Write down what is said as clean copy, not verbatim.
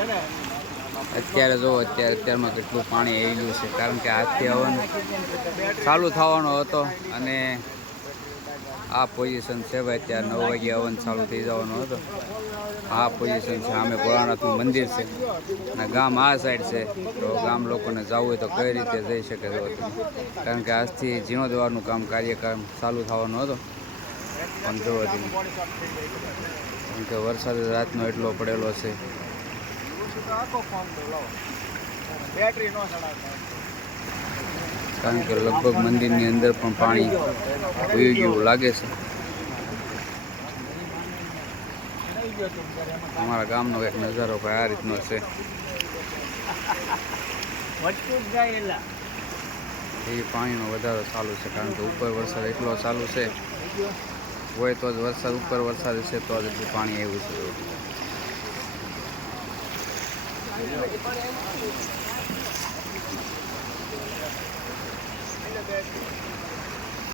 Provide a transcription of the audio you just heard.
અત્યારે જો અત્યારમાં કેટલું પાણી આવી ગયું છે, કારણ કે આજથી હવન ચાલુ થવાનો હતો અને આ પોઝિશન છે ભાઈ. અત્યારે 9 વાગે હવન ચાલુ થઈ જવાનો હતો. આ પોઝિશન છે, સામે ભોળાનાથનું મંદિર છે અને ગામ આ સાઈડ છે. તો ગામ લોકોને જવું હોય તો કઈ રીતે જઈ શકે છો તમે, કારણ કે આજથી જીર્ણોદ્વારનું કાર્યક્રમ ચાલુ થવાનો હતો. પણ જોવો તમે, કારણ કે વરસાદ રાતનો એટલો પડેલો છે. કારણ કે લગભગ મંદિરની અંદર પણ પાણી વહી ગયું લાગે છે. અમારા ગામનો એક નજારો ભાઈ આ રીતનો છે. એ પાણીનો વધારો ચાલુ છે, કારણ કે ઉપર વરસાદ એટલો ચાલુ છે. હોય તો જ વરસાદ, ઉપર વરસાદ છે તો જ એટલું પાણી આવ્યું છે.